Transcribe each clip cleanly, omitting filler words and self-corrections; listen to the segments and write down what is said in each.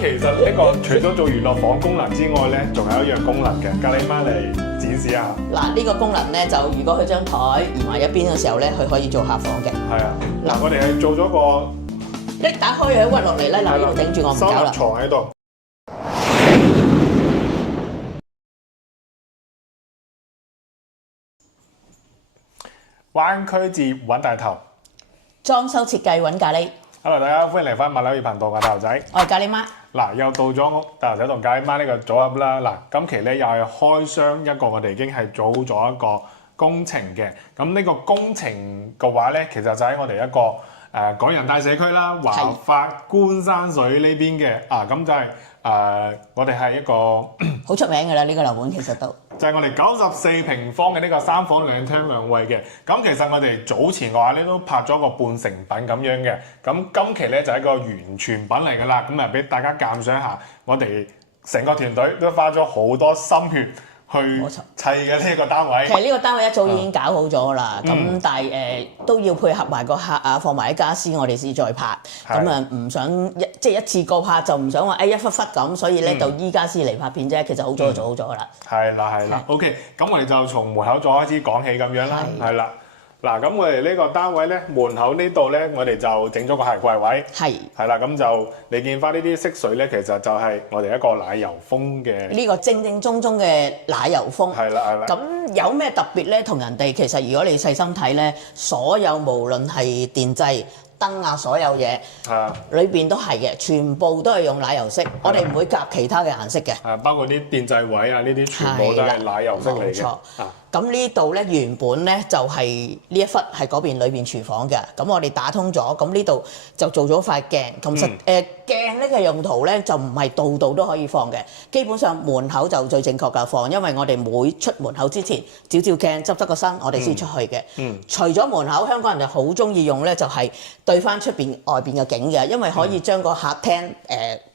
其實呢個除咗做娛樂房功能之外咧，仲有一樣功能嘅，隔離媽嚟展示一下。嗱，呢個功能咧就如果佢張台移埋一邊嘅時候咧，佢可以做客房嘅。係啊，嗱，我哋係做咗個一打開佢屈落嚟咧，嗱呢度頂住我唔收納搞啦。床喺度。灣區至揾大頭。裝修設計揾咖喱， Hello， 大家歡迎嚟翻馬騮魚頻道嘅大頭仔。我係咖喱媽。嗱，又到咗大頭仔同咖喱媽呢個組合啦。嗱，今期咧又係開箱一個我哋已經係做好咗一個工程嘅。咁呢個工程嘅話咧，其實就喺我哋一個港人大社區啦，華發觀山水呢邊嘅啊。咁就係我哋係一個好出名㗎啦，呢個樓盤其實都就係我哋94平方嘅呢個3房2廳2衛嘅。咁其實我哋早前嘅話咧都拍咗個半成品咁樣嘅。咁今期咧就係一個完全品嚟㗎啦。咁啊俾大家鑑賞下，我哋成個團隊都花咗好多心血去砌嘅呢個單位。其實呢個單位一早已經搞好咗啦。咁但係都要配合埋個客啊，放埋啲家私，我哋先再拍。咁啊唔想一次過拍就唔想話一忽忽咁，所以咧到依家先嚟拍片啫。其實好早就做好咗㗎啦。係啦。OK， 咁我哋就從門口再開始講起咁樣啦。係啦。嗱，咁我哋呢個單位咧，門口呢度咧，我哋就整咗個鞋櫃位。係啦，咁就你見翻呢啲色水咧，其實就係我哋一個奶油風嘅。呢個正正宗宗嘅奶油風。係啦。咁有咩特別咧？同人哋其實如果你細心睇咧，所有無論係電掣、燈啊，所有嘢裏邊都係嘅，全部都係用奶油色。我哋唔會夾其他嘅顏色嘅。包括啲電掣位啊，呢啲全部都係奶油色嚟嘅。冇錯。咁呢度咧原本咧就係呢一忽係嗰邊裏邊廚房嘅，咁我哋打通咗，咁呢度就做咗塊鏡。其實鏡呢嘅用途咧就唔係度度都可以放嘅，基本上門口就最正確㗎放，因為我哋每出門口之前照照鏡執個身，我哋先出去嘅。除咗門口，香港人就好中意用咧，就係對翻出邊外邊嘅景嘅，因為可以將個客廳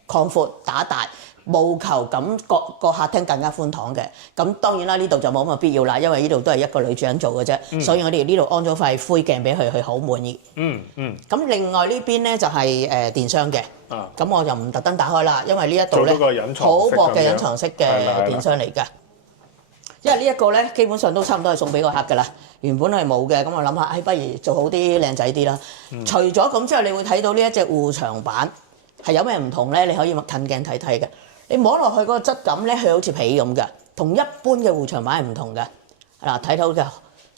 擴闊打大。務求咁個客廳更加寬敞嘅，咁當然啦，呢度就冇咁嘅必要啦，因為呢度都係一個女主人做嘅啫，所以我哋呢度安咗塊灰鏡俾佢，佢好滿意。咁另外呢邊咧就係電箱嘅，咁我就唔特登打開啦，因為呢一度咧好薄嘅隱藏式嘅電箱嚟㗎。因為呢一個咧基本上都差唔多係送俾個客㗎啦，原本係冇嘅，咁我諗下，不如做好啲靚仔啲啦。除咗咁之後，你會睇到呢一隻護牆板係有咩唔同咧？你可以近鏡睇睇嘅。你摸落去嗰個質感咧，佢好似皮咁嘅，同一般嘅護牆板係唔同嘅。嗱，睇到嘅，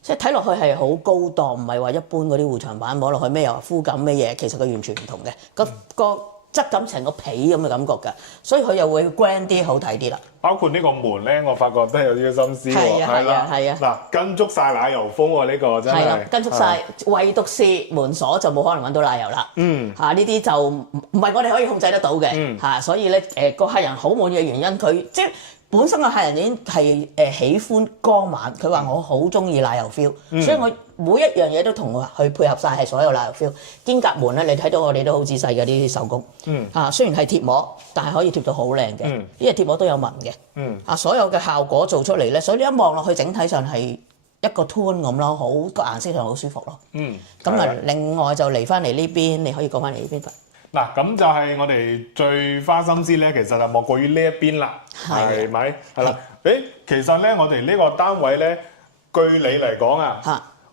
即係睇落去係好高檔，唔係話一般嗰啲護牆板摸落去咩又膚感咩嘢，其實佢完全唔同嘅。個質感成個皮咁嘅感覺㗎，所以佢又會 grand 啲，好睇啲啦。包括呢個門咧，我發覺都係有啲心思喎。係啊。嗱，跟足晒奶油風喎，呢個真係。係啦，跟足晒，唯獨是門鎖就冇可能揾到奶油啦。呢啲就唔係我哋可以控制得到嘅。所以咧個客人好滿意嘅原因，佢即係本身個客人已經係喜歡光猛，佢話我好中意奶油 feel，所以我每一樣嘢都同佢去配合晒，係所有奶油 feel。肩胛門咧，你睇到我哋都好仔細嘅呢啲手工。雖然係貼膜，但係可以貼到好靚嘅。呢個貼膜都有紋嘅。所有嘅效果做出嚟咧，所以你一望落去，整體上係一個 tone 咁咯，好個顏色上好舒服咯。咁啊，另外就嚟翻嚟呢邊，你可以過翻嚟呢邊。嗱，咁就係我哋最花心思咧，其實就莫過於呢一邊啦，係咪？係啦。其實咧，我哋呢個單位咧，據你嚟講啊，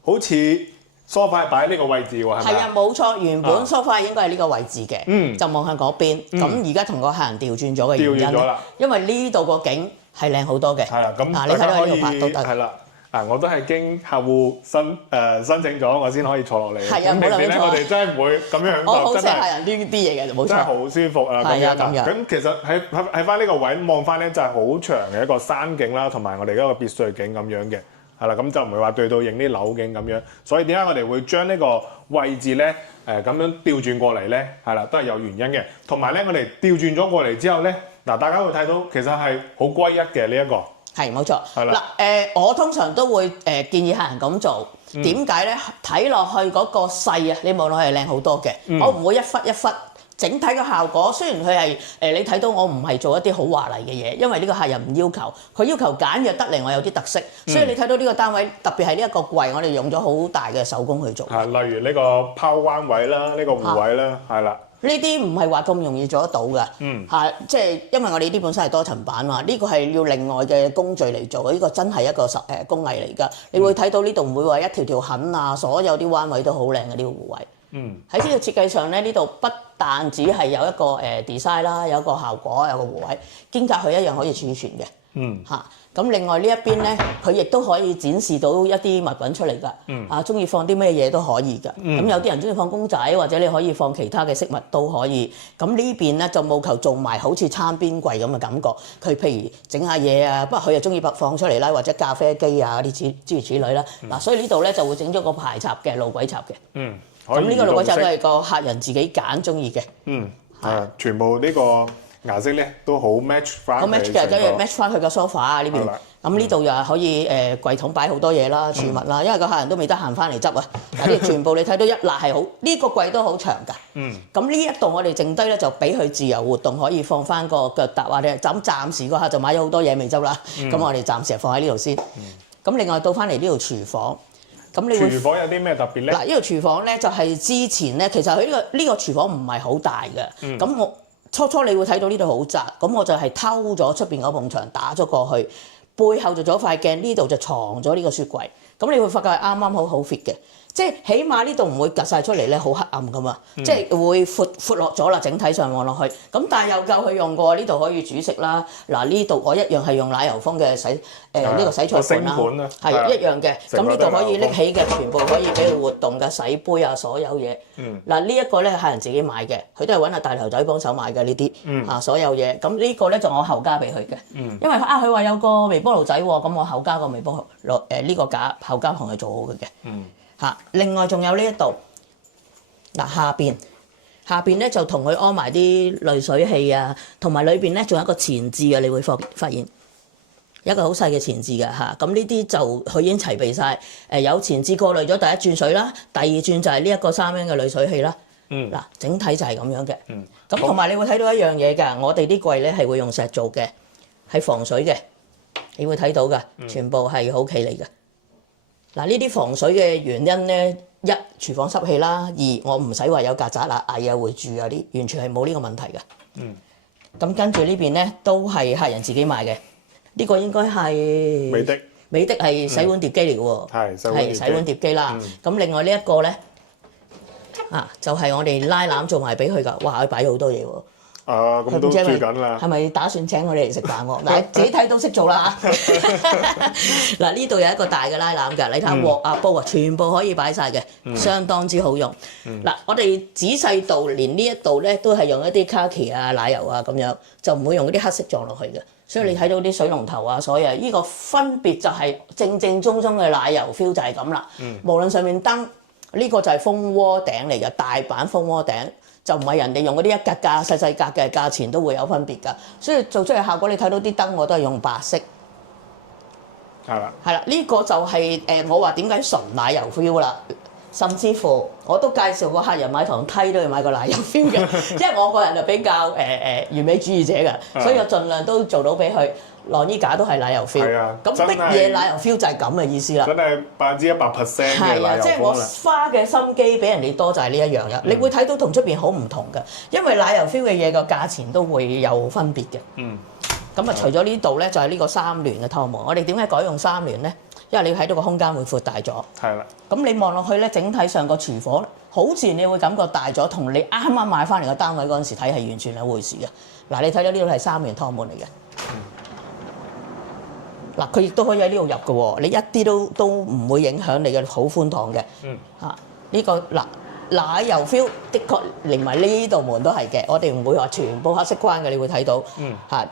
好似梳化係擺喺呢個位置喎，係咪？係啊，冇錯，原本梳化應該係呢個位置嘅，就望向嗰邊。咁而家同個客人調轉咗嘅原因咧，因為呢度個景係靚好多嘅。係啦，咁你睇到喺呢度拍都得。係啦。我都係經客戶申請咗，我先可以坐落嚟。係啊，冇諗錯。我哋真係唔會咁樣。我好識客人呢啲嘢嘅，冇錯。真係好舒服啊！係啊，咁樣。咁其實喺翻呢個位望翻咧，就係好長嘅一個山景啦，同埋我哋嗰個別墅景咁樣嘅。係啦，咁就唔會話對到影啲樓景咁樣。所以點解我哋會將呢個位置咧咁樣調轉過嚟咧？係啦，都係有原因嘅。同埋咧，我哋調轉咗過嚟之後咧，嗱，大家會睇到其實係好歸一嘅呢一個。係冇錯，嗱我通常都會建議客人咁做，點解咧？睇落去嗰個細啊，你望落去係靚好多嘅，我唔會一忽一忽，整體嘅效果雖然佢係你睇到我唔係做一啲好華麗嘅嘢，因為呢個客人唔要求，佢要求簡約得嚟，我有啲特色，所以你睇到呢個單位特別係呢一個櫃，我哋用咗好大嘅手工去做。例如呢個拋彎位啦，呢個護位啦，係啦。呢啲唔係話咁容易做得到㗎，即係因為我哋呢啲本身係多層板嘛，呢個係要另外嘅工序嚟做，呢個真係一個工藝嚟㗎。你會睇到呢度唔會話一條條痕啊，所有啲彎位都好靚嘅呢個弧位。喺呢個設計上咧，呢度不但只係有一個design 啦，有一個效果，有個弧位，兼夾佢一樣可以儲存嘅。咁另外呢一邊咧，佢亦都可以展示到一啲物品出嚟㗎。中意放啲咩嘢都可以㗎。咁有啲人中意放公仔，或者你可以放其他嘅飾物都可以。咁呢邊咧就務求做埋好似餐邊櫃咁嘅感覺。佢譬如整下嘢啊，不過佢又中意放出嚟啦，或者咖啡機啊啲諸如此類啦。所以呢度咧就會整咗個排插嘅路軌插嘅。咁呢個路軌插都係個客人自己揀中意嘅。全部呢個顏色咧都好 match 翻。好 match 嘅，跟住 match 翻佢個 sofa 啊呢邊。咁呢度又係可以櫃桶擺好多嘢啦、儲物啦，因為個客人都未得閒翻嚟執啊。嗱，呢全部你睇到一欄係好，呢個櫃都好長㗎。咁呢一度我哋剩低咧就俾佢自由活動，可以放翻個腳踏或者咁暫時嗰下就買咗好多嘢未執啦。咁我哋暫時放喺呢度先。咁另外到翻嚟呢度廚房。咁你會廚房有啲咩特別咧？嗱，呢個廚房咧就係之前咧，其實佢呢個廚房唔係好大嘅。咁我初你會睇到呢度好窄，咁我就係偷咗出邊嗰埲牆打咗過去，背後就做咗塊鏡，呢度就藏咗呢個雪櫃。咁你會發覺係啱啱好 fit 嘅。即係起碼呢度唔會趌晒出嚟咧，好黑暗噶嘛，即係會闊落咗啦，整體上望落去。咁但係又夠佢用過，呢度可以煮食啦。嗱，呢度我一樣係用奶油風嘅呢個洗菜盤啦，係一樣嘅。咁呢度可以拎起嘅，全部可以俾佢活動嘅，洗杯啊，所有嘢。嗱，呢一個咧係客人自己買嘅，佢都係揾阿大頭仔幫手買嘅呢啲所有嘢。咁呢個咧就我後加俾佢嘅，因為佢話有個微波爐仔喎，咁我後加個微波爐呢個架後加同佢做好嘅嘅。另外仲有呢一度嗱，下邊咧就同佢安埋啲濾水器啊，同埋裏邊咧仲有一個前置嘅，你會發現一個好細嘅前置嘅嚇。咁呢啲就佢已經齊備晒，有前置過濾咗第一轉水啦，第二轉就係呢一個3英嘅濾水器啦。嗱，整體就係咁樣嘅。咁同埋你會睇到一樣嘢㗎，我哋啲櫃咧係會用石做嘅，係防水嘅，你會睇到㗎，全部係好企理嘅。嗱，呢啲防水嘅原因咧，一廚房濕氣啦，二我唔使話有曱甴啊、蟻啊會住啊啲，完全係冇呢個問題嘅。咁跟住呢邊咧都係客人自己買嘅，呢個應該係美的係洗碗碟機嚟嘅喎，係洗碗碟機啦。咁另外呢一個咧就係我哋拉籃做埋俾佢㗎，哇！佢擺咗好多嘢喎。咁都住緊啦。係咪打算請我哋嚟食飯喎？嗱，自己睇到識做啦嚇。嗱，呢度有一個大嘅拉籃㗎，你睇下鑊啊煲啊，全部可以擺晒嘅，相當之好用。嗱，我哋仔細度連呢一度咧都係用一啲卡其啊、奶油啊咁樣，就唔會用嗰啲黑色撞落去嘅。所以你睇到啲水龍頭啊，所有呢個分別就係正正宗宗嘅奶油 feel 就係咁啦。無論上面燈呢個就係蜂窩頂嚟嘅，大版蜂窩頂。就唔係人哋用嗰啲一格格細細格嘅，價錢都會有分別㗎。所以做出嚟效果，你睇到啲燈我都係用白色。係啦，呢個就係我話點解純奶油 feel 啦。甚至乎我都介紹過客人買堂梯都要買個奶油 feel 嘅，因為我個人就比較完美主義者㗎，所以我盡量都做到俾佢。晾衣架都係奶油 feel，咁乜嘢奶油 feel 就係咁嘅意思啦。真係100%嘅奶油風啦。即係我花嘅心機比人哋多就係呢一樣啦。你會睇到同出邊好唔同嘅，因為奶油 feel 嘅嘢個價錢都會有分別嘅。咁啊，除咗呢度咧，就係呢個3聯嘅湯盤。我哋點解改用3聯咧？因為你睇到個空間會闊大咗。係啦。咁你望落去咧，整體上個廚房好自然，你會感覺大咗，同你啱啱買翻嚟個單位嗰陣時睇係完全兩回事嘅。嗱，你睇到呢度係3聯湯盤嚟嘅。嗱，佢亦都可以喺呢度入嘅喎，你一啲都唔會影響你嘅好寬敞嘅。呢個奶油 feel 的確連埋呢度門都係嘅，我哋唔會話全部黑色關嘅，你會睇到。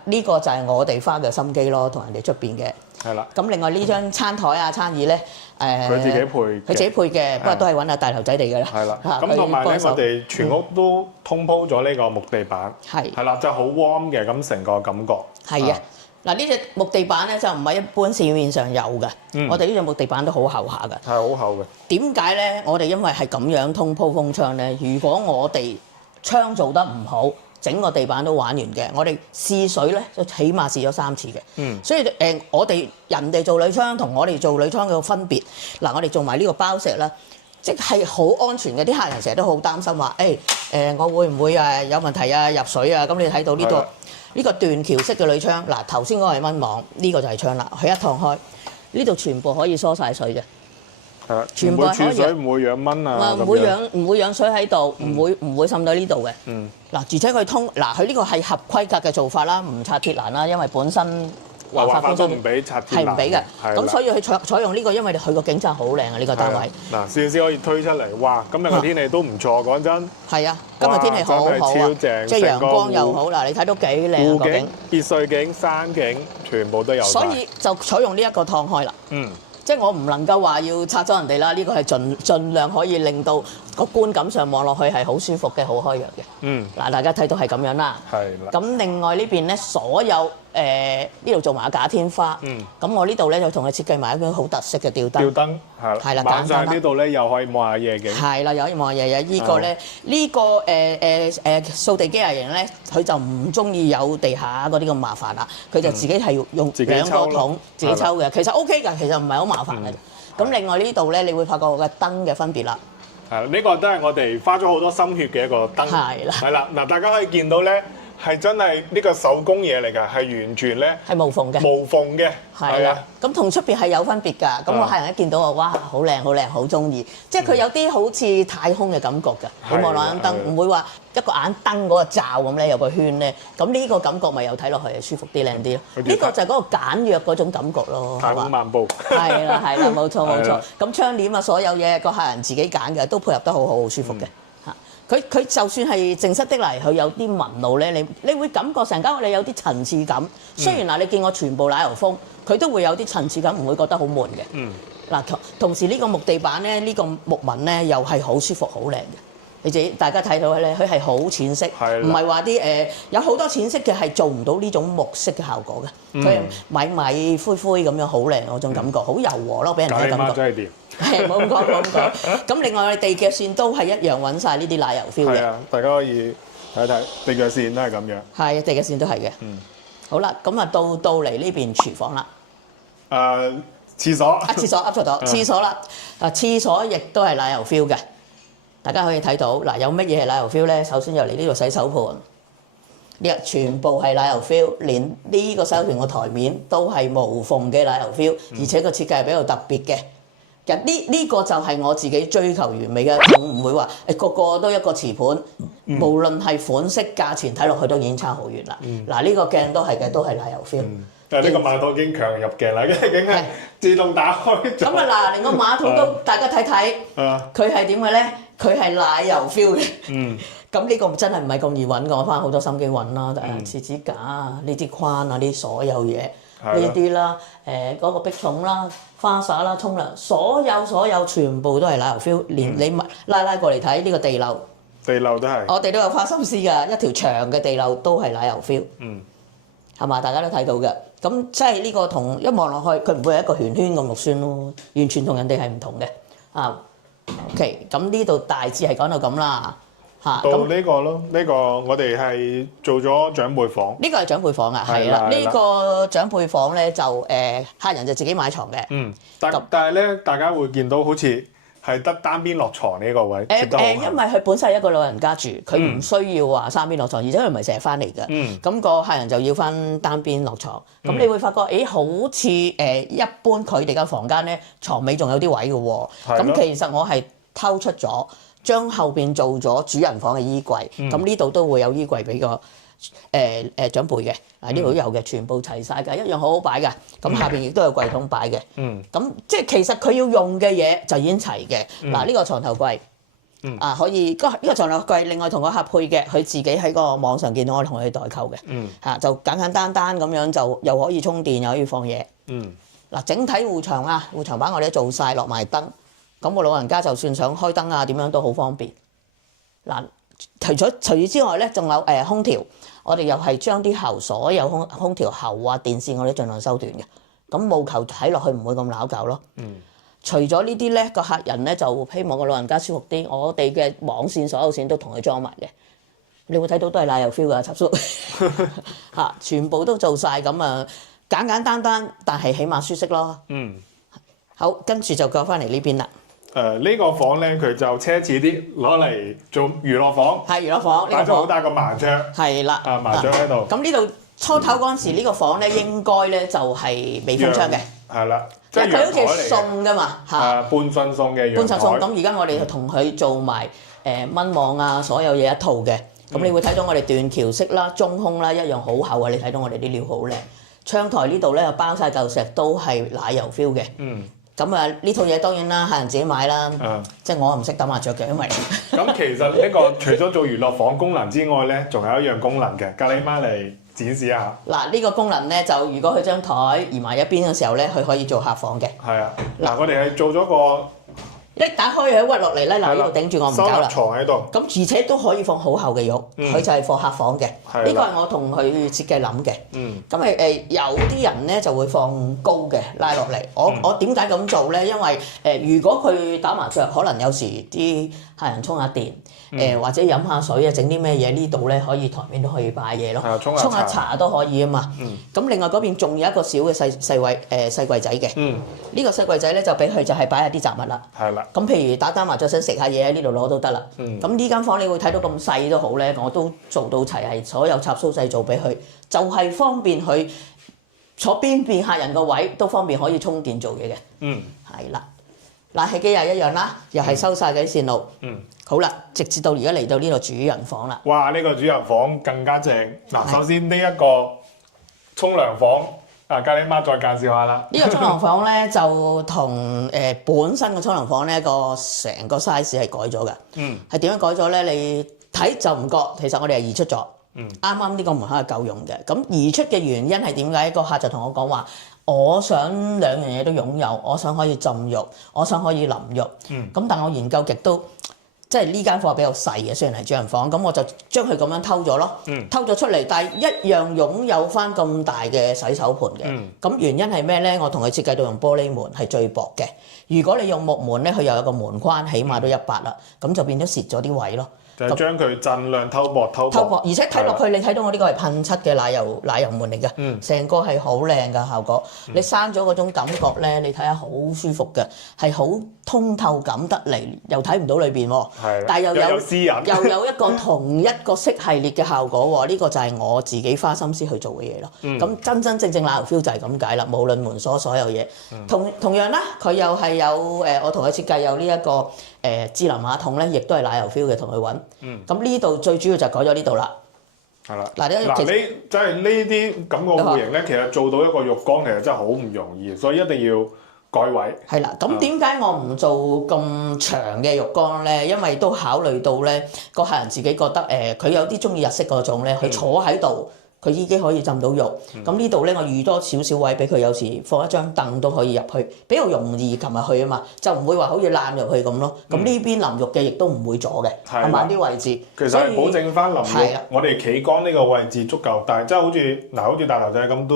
呢個就係我哋花嘅心機咯，同人哋出邊嘅。係啦。咁另外呢張餐台啊、餐椅咧，佢自己配。佢自己配嘅，不過都係揾阿大頭仔嚟㗎啦。係啦。咁同埋咧，我哋全屋都通鋪咗呢個木地板。係啦，就好 warm 嘅咁成個感覺。係啊。嗱，呢隻木地板咧就唔係一般市面上有嘅，我哋呢隻木地板都好厚下嘅。係好厚嘅。點解咧？我哋因為係咁樣通鋪封窗咧，如果我哋窗做得唔好，整個地板都玩完嘅。我哋試水咧，就起碼試咗3次嘅。所以我哋人哋做鋁窗同我哋做鋁窗嘅分別，嗱，我哋做埋呢個包石啦。即係好安全嘅。啲客人成日都好擔心話，我會唔會有問題啊入水啊？咁你睇到呢度呢個斷橋式嘅鋁窗，嗱頭先嗰個係蚊網，呢個就係窗啦。佢一燙開，呢度全部可以疏晒水嘅。係，全部係可以儲水唔會養蚊啊，唔會養水喺度，唔會滲到呢度嘅。嗱，而且佢佢呢個係合規格嘅做法啦，唔拆鐵欄啦，因為本身話法都唔俾拆鐵欄，係唔俾嘅。咁所以佢採用呢個，因為佢個景真係好靚啊！呢個單位嗱，先可以推出嚟，哇！今日個天氣都唔錯，講真。係啊，今日天氣好好啊，超正，即係陽光又好嗱，你睇到幾靚個景，別墅景、山景全部都有。所以就採用呢一個燙開啦。即係我唔能夠話要拆咗人哋啦，呢個係盡量可以令到個觀感上望落去係好舒服嘅，好開揚嘅。嗱，大家睇到係咁樣啦。係啦。咁另外呢邊咧，所有呢度做埋假天花。咁我呢度咧就同佢設計埋一個好特色嘅吊燈。吊燈係啦，晚上呢度咧又可以望下夜景。係啦，又可以望下夜景。呢個咧，呢個掃地機械人咧，佢就唔中意有地下嗰啲咁麻煩啦，佢就自己係用兩個桶自己抽嘅。其實 OK 㗎，其實唔係好麻煩嘅。咁另外呢度咧，你會發覺個燈嘅分別啦。係，呢個都係我哋花咗好多心血嘅一個燈。係啦。係啦，嗱，大家可以見到咧。係真係呢個手工嘢嚟㗎，係完全咧係無縫嘅，無縫嘅，係啊。咁同出邊係有分別㗎。咁我客人一見到我，哇，好靚好靚，好中意。即係佢有啲好似太空嘅感覺㗎。你望落眼燈，唔會話一個眼燈嗰個罩咁咧，有個圈咧。咁呢個感覺咪又睇落去舒服啲、靚啲咯。呢個就係嗰個簡約嗰種感覺咯。太空漫步。係啦，冇錯冇錯。咁窗簾啊，所有嘢個客人自己揀嘅，都配合得好好，好舒服嘅。佢就算係靜室的嚟，佢有啲紋路咧，你會感覺成間屋你有啲層次感。雖然嗱，你見我全部奶油風，佢都會有啲層次感，唔會覺得好悶嘅。嗱，同時呢個木地板咧，呢個木紋咧又係好舒服、好靚嘅。你自己大家睇到咧，佢係好淺色，唔係話啲有好多淺色嘅係做唔到呢種木色嘅效果嘅。佢米米灰灰咁樣好靚嗰種感覺，好柔和咯，俾人嘅感覺。係冇咁講，冇咁講。咁另外我哋地腳線都係一樣揾晒呢啲奶油 feel 嘅。係啊，大家可以睇睇地腳線都係咁樣。係地腳線都係嘅。好啦，咁啊到嚟呢邊廚房啦。廁所。廁所噏錯咗，廁所啦。廁所亦都係奶油 feel 嘅。大家可以睇到嗱，有乜嘢係奶油 feel 咧？首先就嚟呢度洗手盤，呢個全部係奶油 feel，連呢個洗手盤個台面都係無縫嘅奶油 feel，而且個設計係比較特別嘅。呢個就係我自己追求完美嘅，唔會話個個都一個瓷盤，無論係款式、價錢睇落去都已經差好遠啦。嗱，呢個鏡都係嘅，都係奶油 feel。但係呢個馬桶已經強入鏡啦，已經係自動打開。咁啊嗱，連個馬桶都大家睇睇，佢係點嘅咧？佢係奶油 feel 嘅。咁呢個真係唔係咁易揾㗎，我花好多心機揾啦，廁紙架啊、呢啲框啊、呢所有嘢。呢啲啦，嗰個壁桶啦、花灑啦、沖涼，所有全部都係奶油 feel，連你拉過嚟睇呢個地漏，地漏都係，我哋都有花心思㗎，一條長嘅地漏都係奶油 feel，係嘛？大家都睇到嘅，咁即係呢個同一望落去，佢唔會係一個圓圈咁肉酸咯，完全同人哋係唔同嘅。OK， 咁呢度大致係講到咁啦。到呢個咯，呢個我哋係做咗長輩房。呢個係長輩房啊，係啦。呢個長輩房咧就客人就自己買床嘅。但係咧，大家會見到好似係得單邊落床呢個位。因為佢本身係一個老人家住，佢唔需要話三邊落床，而且佢唔係成日翻嚟嘅。咁個客人就要翻單邊落床。咁你會發覺，好似一般佢哋嘅房間咧，床尾仲有啲位嘅喎。咁其實我係偷出咗。將後邊做咗主人房嘅衣櫃，咁呢度都會有衣櫃俾個長輩嘅，呢度都有嘅，全部齊晒㗎，一樣好好擺㗎。咁下邊亦都有櫃桶擺嘅。咁即係其實佢要用嘅嘢就已經齊嘅。嗱，呢個床頭櫃，可以呢個床頭櫃，另外同個客配嘅，佢自己喺個網上見到我同佢代購嘅。就簡單咁樣就又可以充電又可以放嘢。嗱，整體護牆啊，護牆板我哋都做晒落埋燈。咁個老人家就算想開燈啊，點樣都好方便。嗱，除此之外咧，仲有空調，我哋又係將啲喉所有空調喉啊、電線我哋盡量收短嘅。咁務求睇落去唔會咁攪搞咯。除咗呢啲咧，個客人咧就希望個老人家舒服啲，我哋嘅網線所有線都同佢裝埋嘅。你會睇到都係奶油 feel 㗎，插叔全部都做晒咁啊，簡單，但係起碼舒適咯。好，跟住就過翻嚟呢邊啦。呢個房咧，佢就奢侈啲，攞嚟做娛樂房，係娛樂房呢擺咗好個房大個麻雀，係啦，麻雀喺度。咁呢度初頭嗰陣時，呢個房咧應該咧就係未封窗嘅，係啦，即係因為佢好似陽台嚟嘅送㗎嘛嚇。半份送嘅陽半層送，台。咁而家我哋就同佢做埋蚊網啊，所有嘢一套嘅。咁你會睇到我哋斷橋式啦、中空啦，一樣好厚啊！你睇到我哋啲料好靚。窗台呢度咧又包晒嚿石，都係奶油 feel 嘅。咁啊呢套嘢當然啦，客人自己買啦。即係我唔識打麻雀嘅，因為咁其實呢個除咗做娛樂房功能之外咧，仲有一樣功能嘅，隔離媽嚟展示一下。嗱呢個功能咧，就如果佢張台移埋一邊嘅時候咧，佢可以做客房嘅。係啊，嗱我哋係做咗個一打開佢屈落嚟咧，嗱呢度頂住我唔搞啦。收納牀喺度。咁而且都可以放好厚嘅肉，佢就係放客房嘅。係啦呢個係我同佢設計諗嘅。咁有啲人咧就會放高嘅拉落嚟。我點解咁做咧？因為如果佢打麻雀，可能有時啲客人充下電，或者飲下水啊，整啲咩嘢呢度咧可以台面都可以擺嘢咯。沖下茶都可以啊嘛。咁另外嗰邊仲有一個小嘅細櫃仔嘅。呢個細櫃仔咧就俾佢就係擺下啲雜物啦。係啦。咁譬如打麻雀想食下嘢喺呢度攞都得啦。咁呢間房你會睇到咁細都好咧，我都做到齊係所有插蘇製造俾佢，就係方便佢坐邊邊客人個位都方便可以充電做嘢嘅。係啦，冷氣機又一樣啦，又係收晒嗰啲線路。好啦，直至到而家嚟到呢個主人房啦。哇！呢個主人房更加正。嗱，首先呢一個沖涼房。咖喱媽再介紹下啦。呢個沖涼房咧就同本身嘅沖涼房咧個成個 size 係改咗嘅。係點樣改咗咧？你睇就唔覺，其實我哋係移出咗。啱啱呢個門口係夠用嘅。咁移出嘅原因係點解？個客就同我講話，我想兩樣嘢都擁有，我想可以浸浴，我想可以淋浴。咁但我研究極都。即係呢間房比較細嘅，雖然係主人房，咁我就將佢咁樣偷咗咯，偷咗出嚟，但係一樣擁有翻咁大嘅洗手盤嘅。咁原因係咩咧？我同佢設計到用玻璃門係最薄嘅。如果你用木門咧，佢又有個門框，起碼都100啦，咁就變咗蝕咗啲位咯。就將佢盡量偷薄，而且睇落去你睇到我呢個係噴漆嘅奶油門嚟嘅，成個係好靚嘅效果。你閂咗嗰種感覺咧，你睇下好舒服嘅，係好通透感得嚟，又睇唔到裏邊喎。但係又有私隱，又有一個同一個色系列嘅效果喎。呢個就係我自己花心思去做嘅嘢咯。咁真正奶油 feel 就係咁解啦。無論門鎖所有嘢，同樣啦，佢又係有我同佢設計有呢一個智能馬桶咧，亦都係奶油 feel 嘅，同佢揾。咁呢度最主要就改咗呢度啦。係啦。嗱，你真係呢啲咁個戶型咧，其實做到一個浴缸其實真係好唔容易，所以一定要改位。係啦，咁點解我唔做咁長嘅浴缸咧？因為都考慮到咧，個客人自己覺得佢有啲中意日式嗰種咧，佢坐喺度。佢已經可以浸到浴，咁呢度咧我預多少少位俾佢，有時放一張凳都可以入去，比較容易擒入去啊嘛，就唔會話好似攬入去咁咯。咁呢邊淋浴嘅亦都唔會阻嘅，係咪啲位置？其實係保證翻淋浴，我哋企缸呢個位置足夠，但係真係好似大頭仔咁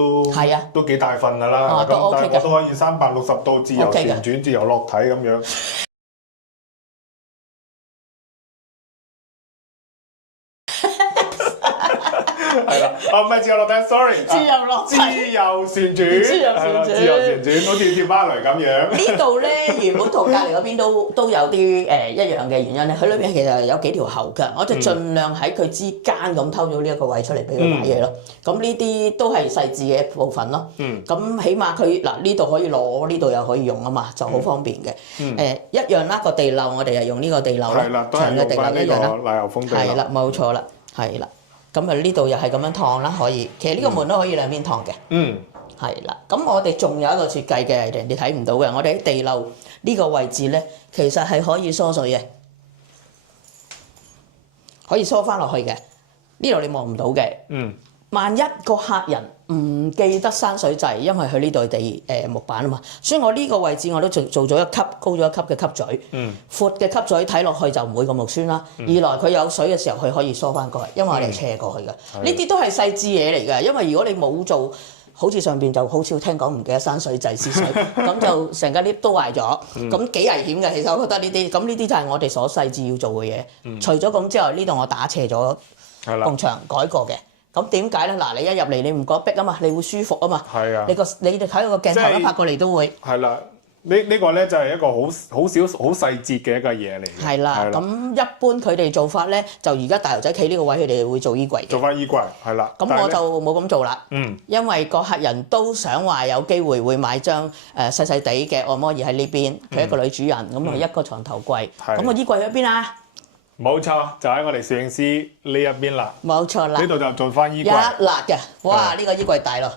都幾大份㗎啦。咁但係我都可以360度自由旋轉、自由落體咁樣。係啦，唔係自由落體 ，sorry， 自由落體，自由旋轉，自由旋轉，好似跳芭蕾咁樣。呢度咧原本同隔離嗰邊都有啲一樣嘅原因咧，佢裏邊其實有幾條喉㗎，我就盡量喺佢之間咁偷咗呢一個位出嚟俾佢擺嘢咯。咁呢啲都係細緻嘅一部分咯。咁起碼佢嗱呢度可以攞，呢度又可以用啊嘛，就好方便嘅。一樣啦，個地漏我哋係用呢個地漏啦，長嘅地漏一樣啦。奶油風地漏。係啦，冇錯啦，係啦。咁啊呢度又係咁樣燙啦，可以。其實呢個門都可以兩邊燙嘅。係啦。咁我哋仲有一個設計嘅，人哋睇唔到嘅。我哋喺地漏呢個位置咧，其實係可以疏水嘅，可以疏翻落去嘅。呢度你望唔到嘅。萬一個客人唔記得閂水掣，因為佢呢度係木板啊嘛，所以我呢個位置我都做咗一級高咗一級嘅吸嘴，闊嘅吸嘴睇落去就唔會咁肉酸啦。二來佢有水嘅時候佢可以疏翻過去，因為我哋斜過去嘅。呢啲都係細緻嘢嚟㗎，因為如果你冇做，好似上邊就好少聽講唔記得閂水掣試水，咁就成個 lift 都壞咗，咁幾危險嘅。其實我覺得呢啲，咁呢啲就係我哋所細緻要做嘅嘢。除咗咁之外，呢度我打斜咗埲牆改過嘅。咁點解咧？嗱，你一入嚟你唔覺得逼啊嘛，你會舒服啊嘛。係啊。你哋睇個鏡頭一拍過嚟都會。係啦，呢個咧就係一個好少好細節嘅一個嘢嚟嘅。係啦，咁一般佢哋做法咧，就而家大頭仔企呢個位，佢哋會做衣櫃嘅。做翻衣櫃係啦。咁我就冇咁做啦。嗯。因為個客人都想話有機會會買張細細地嘅按摩椅喺呢邊，佢一個女主人，咁佢一個床頭櫃。咁個衣櫃喺邊啊？冇錯，就喺我哋攝影師呢一邊啦。冇錯啦。呢度就做翻衣櫃。一辣嘅，哇！呢個衣櫃大咯。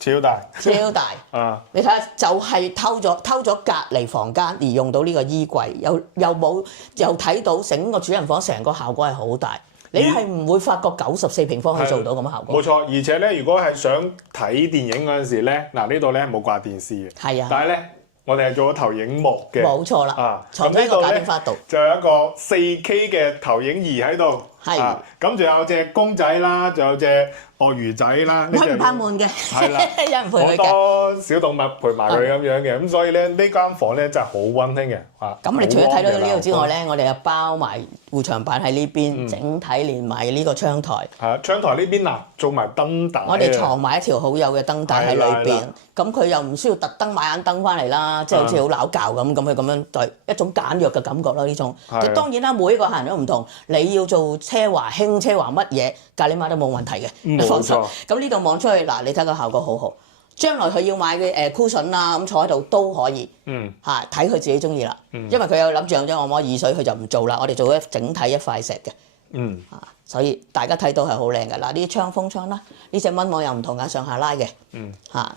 超大，超大啊！你睇下，就係偷咗隔離房間而用到呢個衣櫃，又睇到整個主人房成個效果係好大。你係唔會發覺94平方可以做到咁嘅效果。冇錯，而且咧，如果係想睇電影嗰陣時咧，嗱呢度咧冇掛電視嘅，係啊，但係咧我哋係做咗投影幕嘅，冇錯啦，啊，藏喺個假天花度，就有一個4K 嘅投影儀喺度，係，咁仲有隻公仔啦，仲有隻鱷魚仔啦，佢唔怕悶嘅，係啦，有人陪佢嘅，好多小動物陪埋佢咁樣嘅，咁所以咧呢間房咧真係好溫馨嘅，啊！咁你除咗睇到呢度之外咧，我哋又包埋護牆板喺呢邊，整體連埋呢個窗台。係窗台呢邊嗱，做埋燈帶。我哋藏埋一條好幼嘅燈帶喺裏邊，咁佢又唔需要特登買眼燈翻嚟啦，即係好似好撈教咁佢咁樣對一種簡約嘅感覺咯，呢種。即當然啦，每一個客人都唔同，你要做奢華輕奢華乜嘢，咖喱媽都冇問題嘅。冇錯，咁呢度望出去嗱，你睇個效果好好。將來佢要買嘅cushion啊，咁坐喺度都可以。嚇睇佢自己中意啦。因為佢有諗住有張按摩椅水，佢就唔做啦。我哋做咗整體一塊石嘅。所以大家睇到係好靚嘅。嗱，呢啲窗風窗啦，呢隻蚊網又唔同㗎，上下拉嘅。嚇！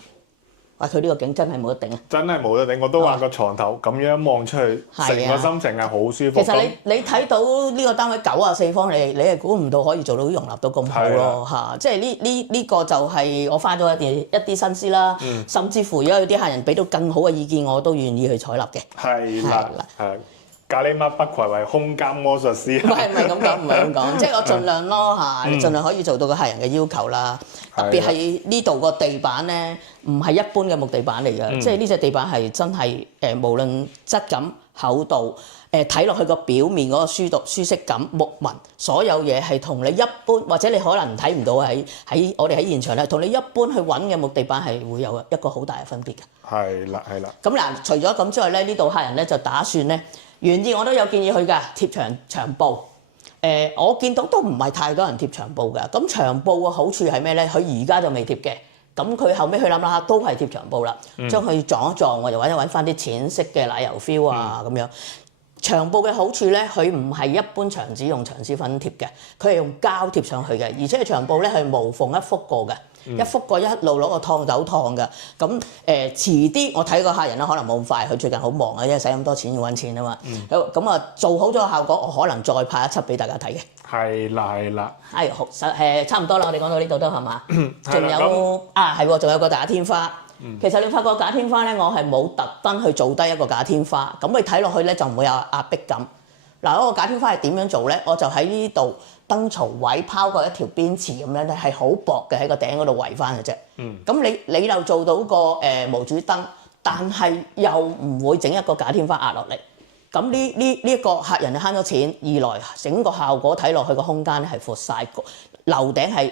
哇！佢呢個景真係冇得頂啊！真係冇得頂，我都話個床頭咁樣望出去，成個心情係好舒服。其實你睇到呢個單位94方，你係估唔到可以做到容納到咁好咯嚇！即係呢個就係我花咗一啲心思啦，甚至乎如果有啲客人俾到更好嘅意見，我都願意去採納嘅。係啦，係。咖喱媽不愧為空間魔術師。唔係咁講，唔係咁講，即係我盡量咯嚇，盡量可以做到個客人嘅要求啦。特別係呢度個地板咧，唔係一般嘅木地板嚟嘅，即係呢隻地板係真係無論質感、厚度，睇落去個表面嗰個舒適感、木紋，所有嘢係同你一般，或者你可能睇唔到喺我哋喺現場咧，同你一般去揾嘅木地板係會有一個好大嘅分別嘅。係啦，係啦。咁嗱，除咗咁之外咧，呢度客人咧就打算咧。原意我都有建議佢㗎，貼牆布。我見到都唔係太多人貼牆布㗎。咁牆布嘅好處係咩咧？佢而家就未貼嘅。咁佢後尾佢諗下都係貼牆布啦，將佢撞一撞，我就揾翻啲淺色嘅奶油 feel 啊咁樣。牆布嘅好處咧，佢唔係一般牆紙用牆紙粉貼嘅，佢係用膠貼上去嘅，而且牆布咧係無縫一幅過嘅。一覆過一路攞個燙斗燙㗎，咁遲啲我睇個客人咧可能冇咁快，佢最近好忙啊，因為使咁多錢要揾錢啊嘛。咁啊做好咗個效果，我可能再拍一輯俾大家睇嘅。係啦，係啦。係差唔多啦，我哋講到呢度都係嘛？仲有係喎，仲有個假天花。其實你發覺假天花咧，我係冇特登去做低一個假天花，咁你睇落去咧就唔會有壓迫感。嗱，嗰個假天花係點樣做咧？我就喺呢度燈槽位拋過一條邊瓷咁樣咧，係好薄嘅喺個頂嗰度圍翻嘅啫。咁你又做到個無主燈，但係又唔會整一個假天花壓落嚟。咁呢一個客人係慳咗錢，二來整個效果睇落去個空間咧係闊晒，樓頂係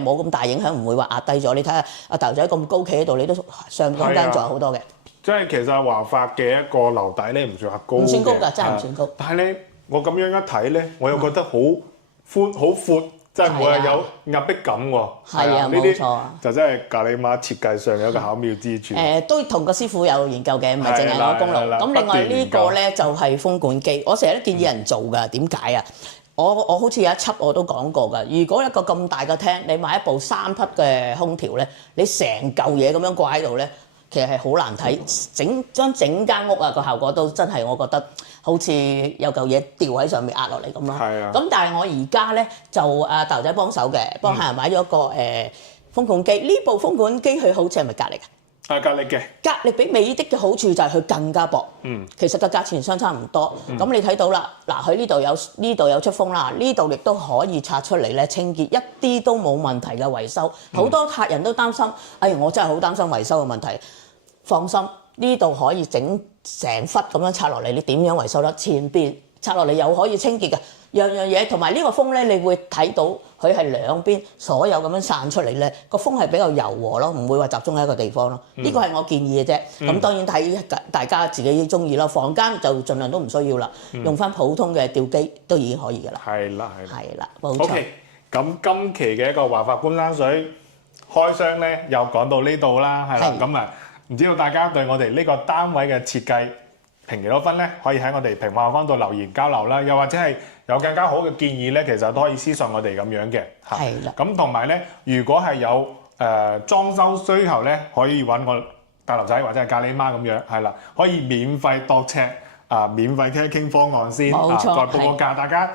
冇咁大影響，唔會話壓低咗。你睇下阿豆仔咁高企喺度，你都上空間仲有好多嘅。即係其實華發嘅一個樓底咧，唔算話高嘅，唔算高㗎，真係唔算高。但係咧，我咁樣一睇咧，我又覺得好闊，即係冇話有壓迫感喎。係啊，冇錯。就真係咖喱媽設計上有一個巧妙之處。都同個師傅有研究嘅，唔係淨係我功勞。咁另外呢個咧就係風管機，我成日都建議人做㗎。點解啊？我好似有一輯我都講過㗎。如果一個咁大嘅廳，你買一部3匹嘅空調咧，你成嚿嘢咁樣掛喺度咧。其實係好難睇，將整間屋啊個效果都真係我覺得好似有嚿嘢吊喺上面壓落嚟咁咯。係啊。咁但係我而家咧就阿豆仔幫手嘅，幫客人買咗個風管機。呢部風管機佢好似係咪格力啊？係格力嘅。格力比美的嘅好處就係佢更加薄。其實個價錢相差唔多。咁你睇到啦，嗱佢呢度有出風啦，呢度亦都可以拆出嚟咧清潔，一啲都冇問題嘅維修。好多客人都擔心，我真係好擔心維修嘅問題。放心，呢度可以整成忽咁樣拆落嚟，你點樣維修得？前拆落嚟又可以清潔嘅，樣樣嘢。同埋呢個風咧，你會睇到佢係兩邊所有咁樣散出嚟咧，個風係比較柔和咯，唔會話集中喺一個地方咯。呢個係我建議嘅啫。咁當然睇大家自己中意啦。房間就盡量都唔需要啦，用翻普通嘅吊機都已經可以㗎啦。係啦，係啦，冇錯。OK，咁今期嘅一個華發觀山水開箱咧，又講到呢度啦，係啦。咁啊，唔知道大家對我哋呢個單位嘅設計評幾多分咧？可以喺我哋評論下方度留言交流啦。又或者係有更加好嘅建議咧，其實都可以私信我哋咁樣嘅。係啦。咁同埋咧，如果係有裝修需求咧，可以揾我大頭仔或者係咖喱媽咁樣，係啦，可以免費度尺免費傾一傾方案先，冇錯，再報個價，大家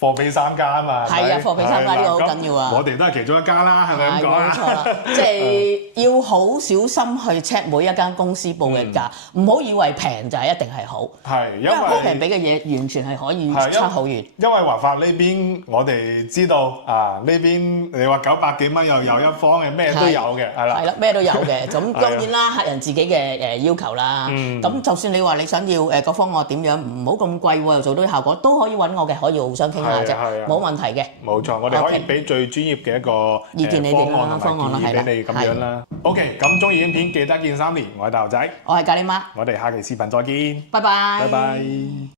貨比三家啊嘛。係啊，貨比三家呢個好緊要啊。我哋都係其中一家啦，係咪咁講啊？冇錯啦，即係要好小心去 check 每一間公司報嘅價，唔好以為平就係一定係好。係，因為好平俾嘅嘢完全係可以差好遠。因為華發呢邊我哋知道呢邊你話900幾蚊又有一方嘅，咩都有嘅，係啦。係啦，咩都有嘅。咁當然啦，客人自己嘅要求啦。咁就算你話你想要個方案點樣，唔好咁貴喎，又做到效果，都可以揾我嘅，可以互相傾下啫，冇問題嘅。冇錯，我哋可以俾最專業嘅一個意見你哋啦，方案建議俾你咁樣啦。OK，咁中意影片記得見3連，我係大頭仔，我係咖喱媽，我哋下期視頻再見，拜拜。拜拜。